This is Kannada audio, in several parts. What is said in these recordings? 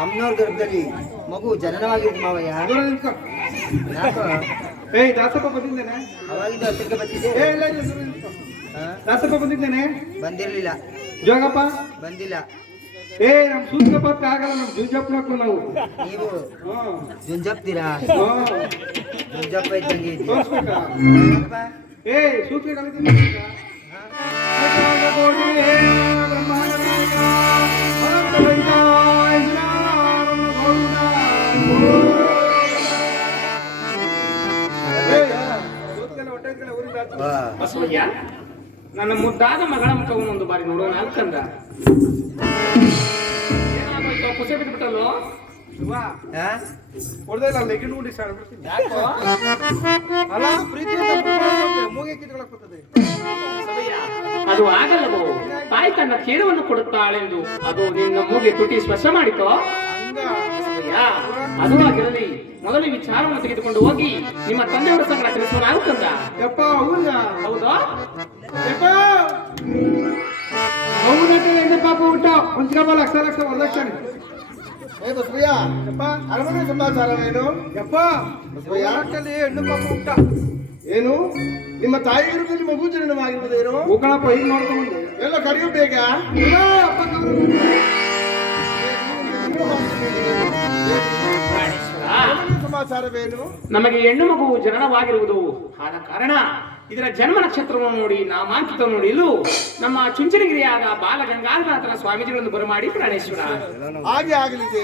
ಅಮ್ಮನವ್ರ ಗರ್ಭದಲ್ಲಿ ಮಗು ಜನನವಾಗಿದ್ದು ಮಾವಯ್ಯ. ದಾಸಪ್ಪ ಬಂದಿದ್ದೇನೆ. ಅವಾಗಿದ್ದು ಹತ್ತಿರಕ್ಕೆ ಬಂದಿದ್ದೆ. ದಾಸಪ್ಪ ಬಂದಿದ್ದೇನೆ. ಬಂದಿರ್ಲಿಲ್ಲ. ಜೋಗಪ್ಪ ಬಂದಿಲ್ಲ. ನಮ್ ಸೂಸ್ಕಪ್ಪ ಆಗಲ್ಲ, ನಮ್ ಜುಂಜಪ್ಪನಕ್ಕೂ ನಾವು. ನೀವು ಜುಂಜಪ್ತೀರಾ? ಜುಂಜಪ್ಪ ಇದ್ದಂಗೆ ಸೂತ್ರ ಬಸವಯ್ಯ, ನನ್ನ ಮುದ್ದಾದ ಮಗಳ ಮುಖವನ್ನು ಒಂದು ಬಾರಿ ನೋಡೋಣ ಅಲ್ಕಂದ. ಏನಾಗೋಯ್ತು? ಪುಸೆ ಬಿಟ್ಬಿಟ್ಟಲ್ಲೋ. ಹೊಡೆದಿಲ್ಲ ಲೆಗ್ ನೋಡಿ ಅಲ್ಲ ಪ್ರೀತಿ ಮೂಗೆ ಕಿತ್ಕೊಳ್ಳೋಕೆ ಅದು ಆಗಲ್ಲವೋ? ತಾಯಿ ತನ್ನ ಖೇಡವನ್ನು ಕೊಡುತ್ತಾಳೆಂದು ಅದು ನಿನ್ನ ಮೂಗೆ ತುಟಿ ಸ್ಪರ್ಶ ಮಾಡಿತೋ? ಅದು ಆಗಿರಲಿ, ಮೊದಲು ವಿಚಾರವನ್ನು ತೆಗೆದುಕೊಂಡು ಹೋಗಿ ನಿಮ್ಮ ತಂದೆಯವರ ಸಂಗಡ ತಿಳಿಸೋಣ ಅಲ್ಕಂದ. ಯಪ್ಪ ಹೌದಾ? ಹೌದಾ? ಯಪ್ಪ ಹೌದಂటే ಪಾಪ ಊಟ ಒಂದ್ಕಪ್ಪ ಲಕ್ಷ ಲಕ್ಷ ವರದಕ್ಷಿಣೆ. ಬಸವಯ್ಯ ಯಪ್ಪ ಅರಮನೆ ಸಮಾಚಾರವೇನು? ಯಪ್ಪ ಬಸವಯ್ಯ ಹೆಣ್ಣು ಪಾಪ ಊಟ ಏನು? ನಿಮ್ಮ ತಾಯಿ ವಿರುದ್ಧದಲ್ಲಿ ಮಗು ಜನನವಾಗಿರುವುದೇನು? ಹೂಕಳಪ್ಪ ಈಗ ನೋಡ್ಕೊಂಡ್ಬಂದೆ ಎಲ್ಲ ಕರೆಯೋ ಬೇಗ. ಸಮಾಚಾರವೇನು? ನಮಗೆ ಹೆಣ್ಣು ಮಗು ಜನನವಾಗಿರುವುದು ಆದ ಕಾರಣ ಇದರ ಜನ್ಮ ನಕ್ಷತ್ರವನ್ನು ನೋಡಿ ನಾಮಾಂಕಿತ ನೋಡಿ ಇಲ್ಲೂ ನಮ್ಮ ಚುಂಚನಗಿರಿಯಾದ ಬಾಲಗಂಗಾಧರನಾಥನ ಸ್ವಾಮೀಜಿಗಳನ್ನು ಬರಮಾಡಿ ಪ್ರಾಣೇಶ್ವರ. ಹಾಗೆ ಆಗಲಿದೆ.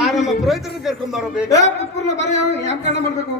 ಆ ನಮ್ಮ ಪುರೋಹಿತರನ್ನು ಕರ್ಕೊಂಡು ಬರಬೇಕು. ಪುಪ್ಪರ್ನ ಬರ ಯಾವ ಕಾರಣ ಮಾಡ್ಬೇಕು?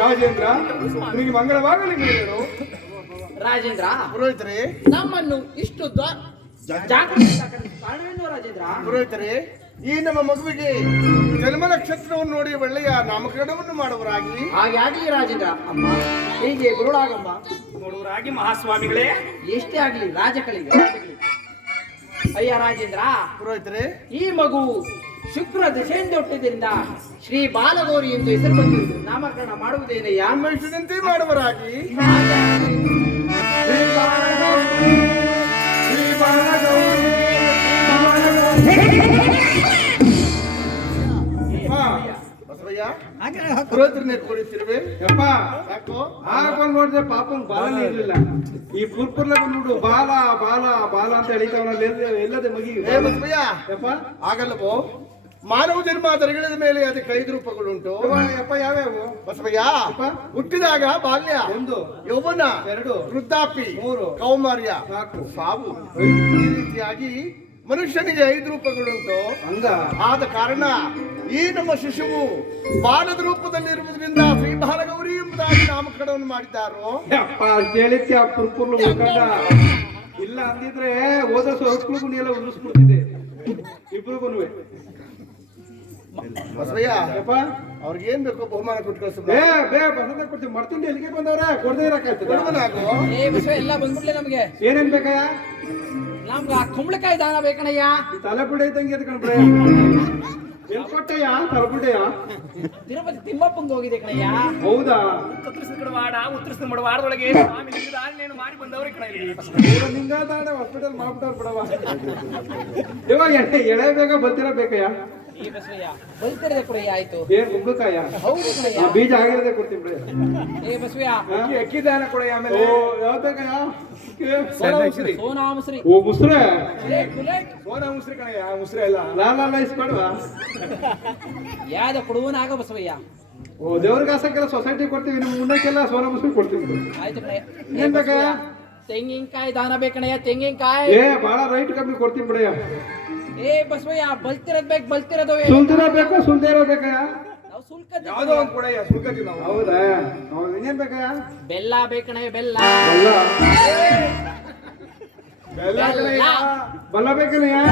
ರಾಜೇಂದ್ರ ನಿಮಗೆ ಮಂಗಳವಾಗಲಿ. ರಾಜೇಂದ್ರ ಪುರೋಹಿತರೇ, ನಮ್ಮನ್ನು ಇಷ್ಟು ರಾಜೇಂದ್ರ ಪುರೋಹಿತರೇ, ಈ ನಮ್ಮ ಮಗುವಿಗೆ ಜನ್ಮ ನಕ್ಷತ್ರವನ್ನು ನೋಡಿ ಒಳ್ಳೆಯ ನಾಮಕರಣವನ್ನು ಮಾಡುವರಾಗಿ. ಹಾಗೆ ಆಗಲಿ ರಾಜೇಂದ್ರ. ಅಮ್ಮ ಹೀಗೆ ಗುರುಳಾಗಮ್ಮ ನೋಡುವರಾಗಿ ಮಹಾಸ್ವಾಮಿಗಳೇ. ಎಷ್ಟೇ ಆಗಲಿ ರಾಜಕಳಿಗೆ. ಅಯ್ಯ ರಾಜೇಂದ್ರ ಪುರೋಹಿತರೇ, ಈ ಮಗು ಶುಕ್ರ ದಶೆಯಿಂದ ಹುಟ್ಟಿದ್ರಿಂದ ಶ್ರೀ ಬಾಲಗೌರಿ ಎಂದು ಹೆಸರು ಬಂದಿರುವುದು. ನಾಮಕರಣ ಮಾಡುವುದೇನಯ್ಯ? ನಮ್ಮ ಇಷ್ಟದಂತೆ ಮಾಡುವರಾಗಿ. ಪುರೋಹಿತರನ್ನೇ ಕೂರಿಸಿರುವೆ. ಯಪ್ಪ ಯಾಕೋ ಆಗೊಂಡ್ ನೋಡಿದ್ರೆ ಪಾಪನ್ ಬಾಲನೇ ಇರ್ಲಿಲ್ಲ. ಈ ಪುರ್ಪುರ್ಲೆ ಬಂದ್ಬಿಡು ಬಾಲ ಬಾಲ ಬಾಲ ಅಂತ ಎಳಿತಾವನಲ್ಲಿ ಎಲ್ಲದೆ ಮಗಿ. ಏ ಬಸವಯ್ಯ, ಯಪ್ಪ ಆಗಲ್ಲವೋ? ಮಾನವ ಜನ್ಮ ದರಗಿಳಿದ ಮೇಲೆ ಅದಕ್ಕೆ 5 ರೂಪಗಳುಂಟು. ಯಪ್ಪ ಯಾವ್ಯಾವು? ಬಸವಯ್ಯ, ಯಪ್ಪ ಹುಟ್ಟಿದಾಗ ಬಾಲ್ಯ, 1, ಯೌವನ, 2, ವೃದ್ಧಾಪಿ, 3, ಕೌಮಾರ್ಯ, 4, ಸಾವು. ಈ ರೀತಿಯಾಗಿ ಮನುಷ್ಯನಿಗೆ 5 ರೂಪಗಳುಂಟು. ಹಂಗ ಆದ ಕಾರಣ ಈ ನಮ್ಮ ಶಿಶುವು ಬಾಲದ ರೂಪದಲ್ಲಿರುವುದರಿಂದ ಶ್ರೀ ಬಾಲಗೌರಿ ಎಂಬುದಾಗಿ ನಾಮಕರಣವನ್ನು ಮಾಡಿದ್ದಾರೋ. ಯಪ್ಪ ಕೇಳಿದ್ದೆ ಆ ಪುರ್ಪುರ್ಲು ಉಳ್ಕೊಂಡ. ಇಲ್ಲ ಅಂದಿದ್ರೆ ಹೋದ ಹೊಸ್ಕುಳು ಎಲ್ಲ ಉಳಿಸ್ಬಿಡ್ತಿದ್ದೆ ಇಬ್ರಿಗೂ. ಬಸವಯ್ಯ, ಯಪ್ಪ ಅವ್ರಿಗೆ ಏನ್ ಬೇಕೋ ಬಹುಮಾನ ಕೊಟ್ಟು ಕಳಿಸ. ಬಸಂತ ಕೊಡ್ತೀವಿ ಮರ್ತಿಂಡಿ ಎಲ್ಲಿಗೆ ಬಂದವ್ರೆ ಕೊಡದೇ ಇರಕ್ಕಾಯ್ತದ. ಏ ಬಸವ ಎಲ್ಲ ಬಂದ್ಬಿಡ್ಲೆ ನಮ್ಗೆ. ಏನೇನ್ ಬೇಕಯ್ಯ? ನಮ್ಗ ಕುಂಬಳಕಾಯಿ ದಾನ ಬೇಕಣಯ್ಯ. ಈ ತಲೆಪುಡೆ ಇದ್ದಂಗೆ ಎದ್ ಕಣ್ಬ್ರೆ. ಎಲ್ ಕೊಟ್ಟಯ್ಯ ತಲೆಪುಡೆಯ? ತಿರುಪತಿ ತಿಮ್ಮಪ್ಪಂಗೆ ಹೋಗಿದೆ ಕಣಯ್ಯ. ಹೌದಾ? ಉತ್ತರಿಸಿದ ಕಡವಾಡ ಉತ್ತರಿಸಿದ ಮಡವಾಡದೊಳಗೆ ಸ್ವಾಮಿ ಲಿಂಗದ ಆಜ್ಞೆಯನ್ನು ಮಾಡಿ ಬಂದವರೇ ಕಣ ಇಲ್ಲಿ. ನಿಂಗಾದಾಡ ಹಾಸ್ಪಿಟಲ್ ಮಾಡ್ಬಿಟ್ಟವ್ರು ಬಿಡವ. ಇವಾಗ ಎಳೆ ಬೇಗ ಬಂದಿರ ಬೇಕಯ್ಯ? ಈ ಬಸವಯ್ಯ ಬಲ್ತಿರದೆ ಕೊಡಯ್ಯ. ಆಯ್ತು. ಏನ್ ಕುಂಬಳಕಾಯ? ಹೌದು ಕಣಯ್ಯ. ಬೀಜ ಆಗಿರೋದೇ ಕೊಡ್ತೀನಿ ಬಿಡಿ. ಏ ಬಸವಯ್ಯ ಅಕ್ಕಿ ದಾನ ಕೊಡಯ್ಯ. ಆಮೇಲೆ ಯಾವ್ದು ಬೇಕಯ್ಯ? ಸೋನಾ ಮುಸ್ರಿ. ಓ ಮುಸ್ರೆ. ಏ ಬುಲೆಟ್. ಸೋನಾ ಮುಸ್ರಿ ಕಣಯ್ಯ, ಮುಸ್ರೆ ಅಲ್ಲ. ಲಾಲ ಇಸ್ಕೊಡ್ವಾ? ಯಾವ್ದ ಕೊಡುವನಾಗ ಬಸವಯ್ಯ. ಓ ದೇವ್ರಿಗೆ ಹಾಸಕ್ಕೆಲ್ಲ ಸೊಸೈಟಿ ಕೊಡ್ತೀವಿ, ನಿಮ್ ಮುಂದಕ್ಕೆಲ್ಲ ಸೋನಾ ಮುಸ್ರಿ ಕೊಡ್ತೀವಿ. ಆಯ್ತು ಕಣಯ್ಯ. ಏನ್ ಬೇಕಯ್ಯ? ತೆಂಗಿನಕಾಯಿ ದಾನ ಬೇಕಣಯ್ಯ. ತೆಂಗಿನಕಾಯಿ. ಏ ಬಾಳ ರೈಟ್ ಕಮ್ಮಿ ಕೊಡ್ತೀನಿ ಬಿಡಯ್ಯ. ಏ ಬಸವಯ್ಯ ಬಲ್ತಿರದ್ ಬೇಕು ಬಲ್ತಿರೋದು. ಸುಲ್ದಿರೋ ಬೇಕು ಸುಲ್ದಿರೋ ಬೇಕಯ್ಯ? ನಾವು ಸುಲ್ಕ ಯಾವ್ದೋ ಒಂದ್ ಕೊಡಯ್ಯ, ಸುಲ್ಕತಿ ನಾವು. ಹೌದಾ? ಇನ್ನೇನ್ ಬೇಕಯ್ಯ? ಬೆಲ್ಲ ಬೇಕಣಯ್ಯ. ಬೆಲ್ಲ. ಬೆಲ್ಲ ಕಣಯ್ಯ. ಬಲ್ಲ ಬೇಕನಯ್ಯ?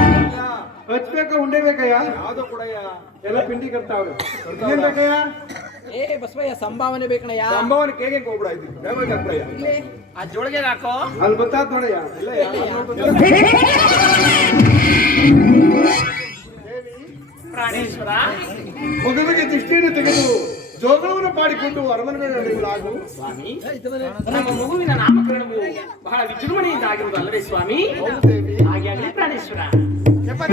ಹಚ್ಬೇಕ ಉಂಡೆ ಬೇಕಯ್ಯ? ಯಾವ್ದೋ ಕೊಡಯ್ಯ, ಎಲ್ಲ ಪಿಂಡಿ ಕರ್ತಾವ್ರೆ. ಇನ್ನೇನ್ ಬೇಕಯ್ಯ? ಏ ಬಸವಯ್ಯ ಸಂಭಾವನೆ ಬೇಕಣಯ್ಯ. ಸಂಭಾವನೆ ಕೇಗೆ ಹೋಗ್ಬಿಡ ಇದ್ದೀನಿ. ಇಲ್ಲಿ ಆ ಜೋಳಿಗೆ ಹಾಕೋ. ಅಲ್ಲಿ ಗೊತ್ತಾದ ನೋಡಯ್ಯ. ಪ್ರಾಣೇಶ್ವರ ಮಗುವಿಗೆ ದೃಷ್ಟಿಯನ್ನು ತೆಗೆದು ಜೋಗಳವನ್ನು ಮಾಡಿಕೊಂಡು ಅರಮನೆಗಳಾಗು. ಸ್ವಾಮಿ, ನಮ್ಮ ಮಗುವಿನ ನಾಮಕರಣವು ಬಹಳ ವಿಜೃಂಭಣೆಯಿಂದ ಆಗಿರುವುದು ಅಲ್ಲವೇ ಸ್ವಾಮಿ? ಹೌದು ದೇವಿ. ಹಾಗೆ ಆಗಲಿ ಪ್ರಾಣೇಶ್ವರ. ಯಪ್ಪ